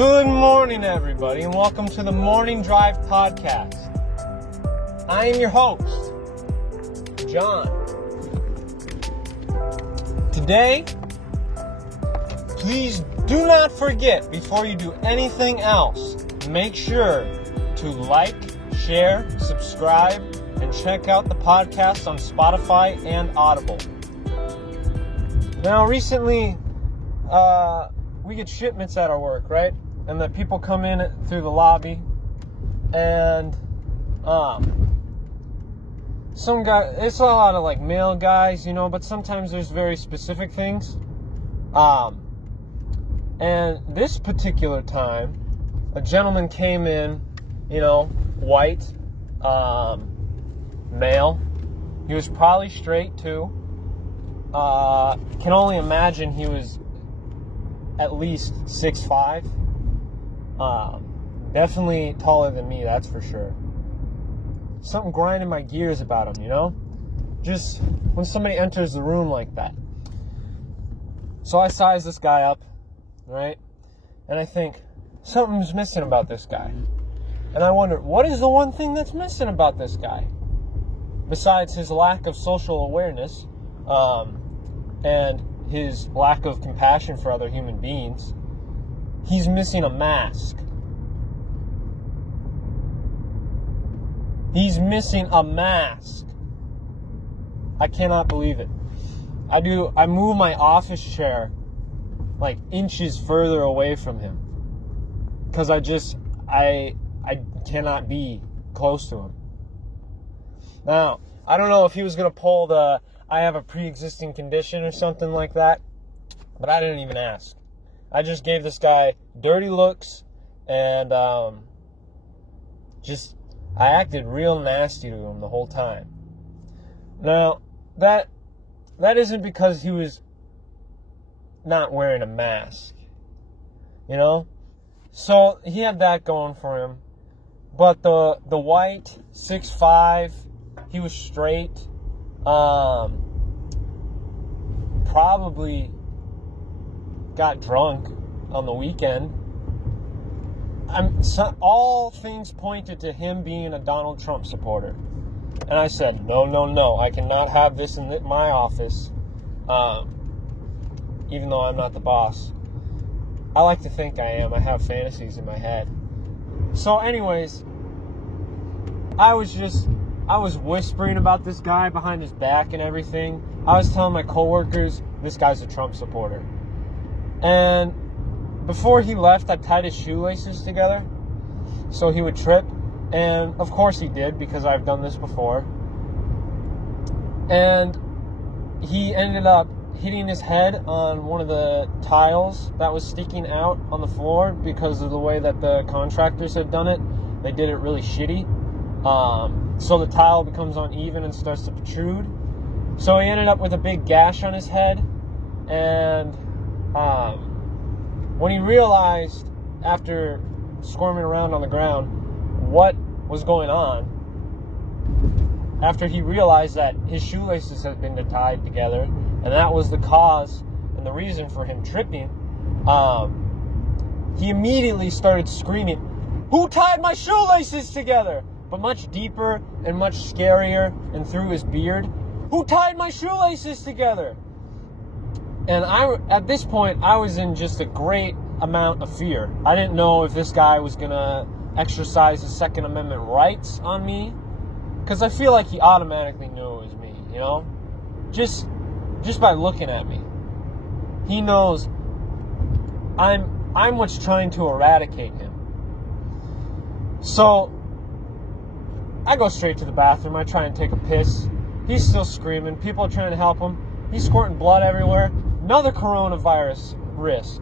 Good morning, everybody, and welcome to the Morning Drive Podcast. I am your host, John. Today, please do not forget, before you do anything else, make sure to like, share, subscribe, and check out the podcast on Spotify and Audible. Now, recently, we get shipments at our work, right? And the people come in through the lobby, and some guy, it's a lot of like male guys, you know, but sometimes there's very specific things. And this particular time, a gentleman came in, you know, white, male. He was probably straight too. Can only imagine he was at least 6'5". Definitely taller than me, that's for sure. Something grinding my gears about him, you know? Just when somebody enters the room like that. So I size this guy up, right? And I think, something's missing about this guy. And I wonder, what is the one thing that's missing about this guy? Besides his lack of social awareness, and his lack of compassion for other human beings, he's missing a mask. He's missing a mask. I cannot believe it. I move my office chair like inches further away from him because I cannot be close to him. Now, I don't know if he was going to pull the I have a pre-existing condition or something like that, but I didn't even ask. I just gave this guy dirty looks, and I acted real nasty to him the whole time. Now, that isn't because he was not wearing a mask, you know? So he had that going for him, but the white 6'5", he was straight. Probably got drunk on the weekend. All things pointed to him being a Donald Trump supporter. And I said, no, I cannot have this in my office, even though I'm not the boss. I like to think I am. I have fantasies in my head. So anyways, I was whispering about this guy behind his back and everything. I was telling my coworkers, this guy's a Trump supporter. And before he left, I tied his shoelaces together so he would trip. And of course he did, because I've done this before. And he ended up hitting his head on one of the tiles that was sticking out on the floor because of the way that the contractors had done it. They did it really shitty. So the tile becomes uneven and starts to protrude. So he ended up with a big gash on his head. And when he realized, after squirming around on the ground, what was going on, after he realized that his shoelaces had been tied together, and that was the cause and the reason for him tripping, he immediately started screaming, "Who tied my shoelaces together?" But much deeper and much scarier, and through his beard. "Who tied my shoelaces together?" And at this point, I was in just a great amount of fear. I didn't know if this guy was going to exercise his Second Amendment rights on me, because I feel like he automatically knew it was me, you know? Just by looking at me. He knows I'm what's trying to eradicate him. So I go straight to the bathroom. I try and take a piss. He's still screaming. People are trying to help him. He's squirting blood everywhere. Another coronavirus risk.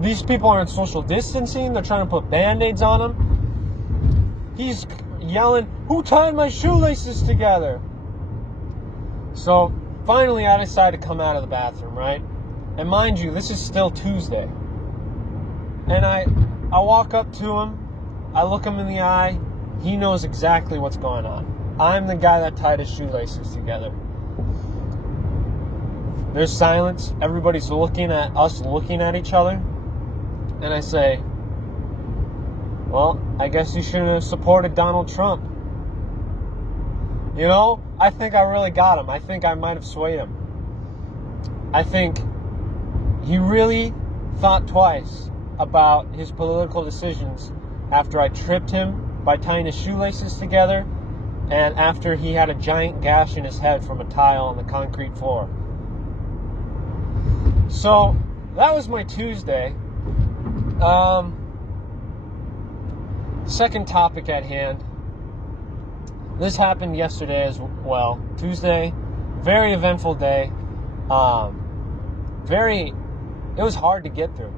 These people aren't social distancing. They're trying to put Band-Aids on him. He's yelling, "Who tied my shoelaces together?" So finally I decide to come out of the bathroom, right? And mind you, this is still Tuesday. And I walk up to him. I look him in the eye. He knows exactly what's going on. I'm the guy that tied his shoelaces together. There's silence. Everybody's looking at us, looking at each other. And I say, well, I guess you shouldn't have supported Donald Trump. You know, I think I really got him. I think I might have swayed him. I think he really thought twice about his political decisions after I tripped him by tying his shoelaces together and after he had a giant gash in his head from a tile on the concrete floor. So, that was my Tuesday. Second topic at hand. This happened yesterday as well. Tuesday, very eventful day. It was hard to get through.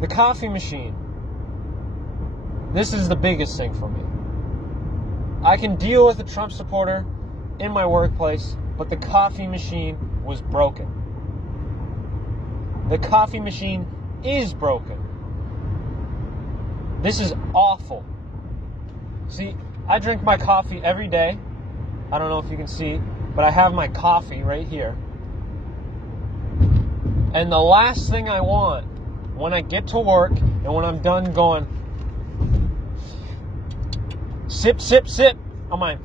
The coffee machine. This is the biggest thing for me. I can deal with a Trump supporter in my workplace, but the coffee machine was broken. The coffee machine is broken. This is awful. See, I drink my coffee every day. I don't know if you can see, but I have my coffee right here. And the last thing I want when I get to work and when I'm done going, sip, sip, sip, on my,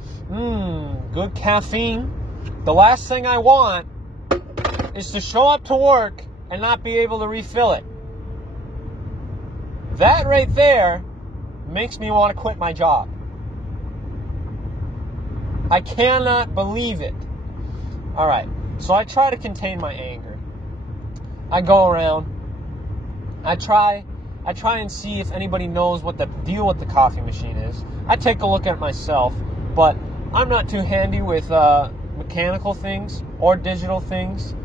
good caffeine, the last thing I want is to show up to work and not be able to refill it. That right there makes me want to quit my job. I cannot believe it. All right, so I try to contain my anger. I go around. I try and see if anybody knows what the deal with the coffee machine is. I take a look at it myself, but I'm not too handy with mechanical things or digital things.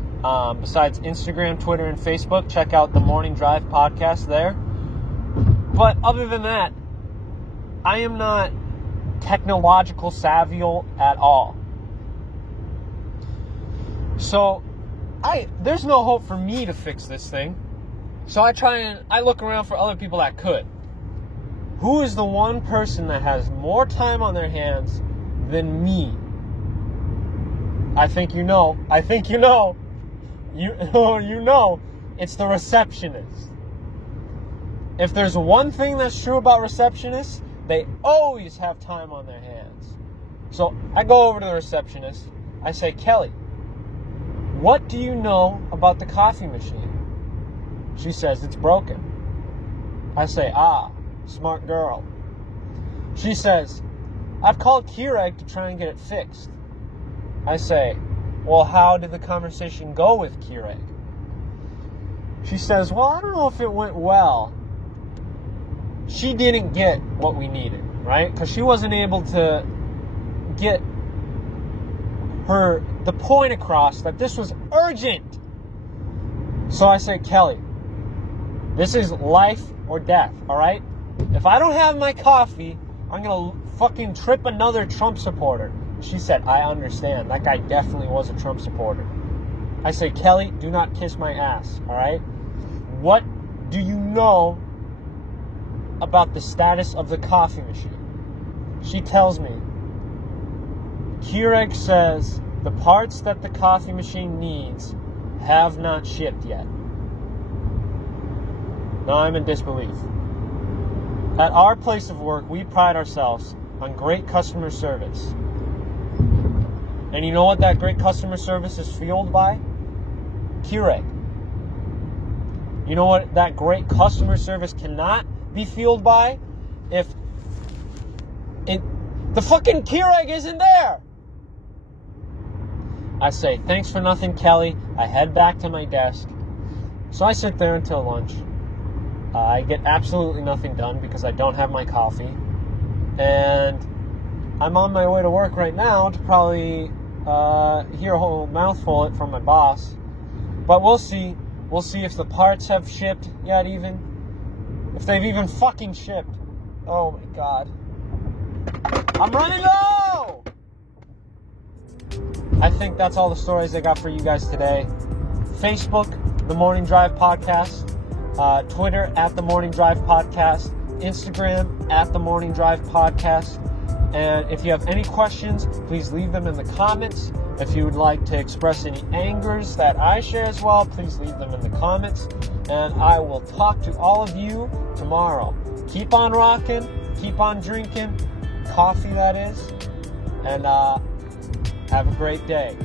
Besides Instagram, Twitter, and Facebook, check out the Morning Drive podcast there. But other than that, I am not technological savvy at all. So, there's no hope for me to fix this thing. So I look around for other people that could. Who is the one person that has more time on their hands than me? I think you know. You know, it's the receptionist. If there's one thing that's true about receptionists, they always have time on their hands. So I go over to the receptionist. I say, Kelly, what do you know about the coffee machine? She says, it's broken. I say, smart girl. She says, I've called Keurig to try and get it fixed. I say, well, how did the conversation go with Keurig? She says, well, I don't know if it went well. She didn't get what we needed, right? Because she wasn't able to get the point across that this was urgent. So I say, Kelly, this is life or death, all right? If I don't have my coffee, I'm going to fucking trip another Trump supporter. She said, I understand. That guy definitely was a Trump supporter. I say, Kelly, do not kiss my ass, all right? What do you know about the status of the coffee machine? She tells me, Keurig says the parts that the coffee machine needs have not shipped yet. Now I'm in disbelief. At our place of work, we pride ourselves on great customer service. And you know what that great customer service is fueled by? Keurig. You know what that great customer service cannot be fueled by? If the fucking Keurig isn't there. I say, thanks for nothing, Kelly. I head back to my desk. So I sit there until lunch. I get absolutely nothing done because I don't have my coffee. And I'm on my way to work right now to probably hear a whole mouthful from my boss. But we'll see. We'll see if the parts have shipped yet even. If they've even fucking shipped. Oh my God. I'm running low! I think that's all the stories I got for you guys today. Facebook, The Morning Drive Podcast. Twitter, @The Morning Drive Podcast. Instagram, @The Morning Drive Podcast. And if you have any questions, please leave them in the comments. If you would like to express any angers that I share as well, please leave them in the comments. And I will talk to all of you tomorrow. Keep on rocking, keep on drinking, coffee that is, and have a great day.